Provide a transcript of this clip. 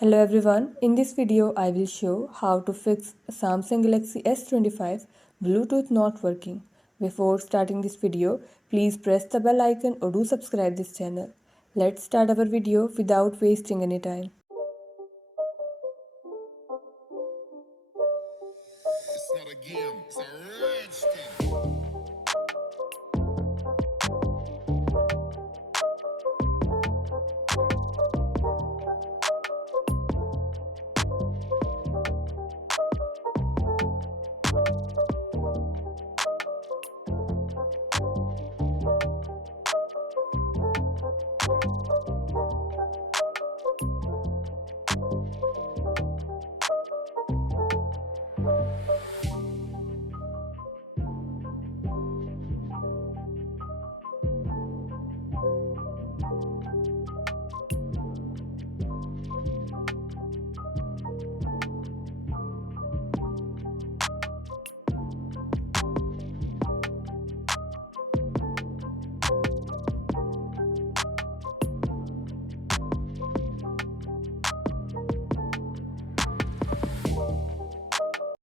Hello everyone, in this video I will show how to fix Samsung Galaxy S25 Bluetooth not working. Before starting this video, please press the bell icon or do subscribe this channel. Let's start our video without wasting any time.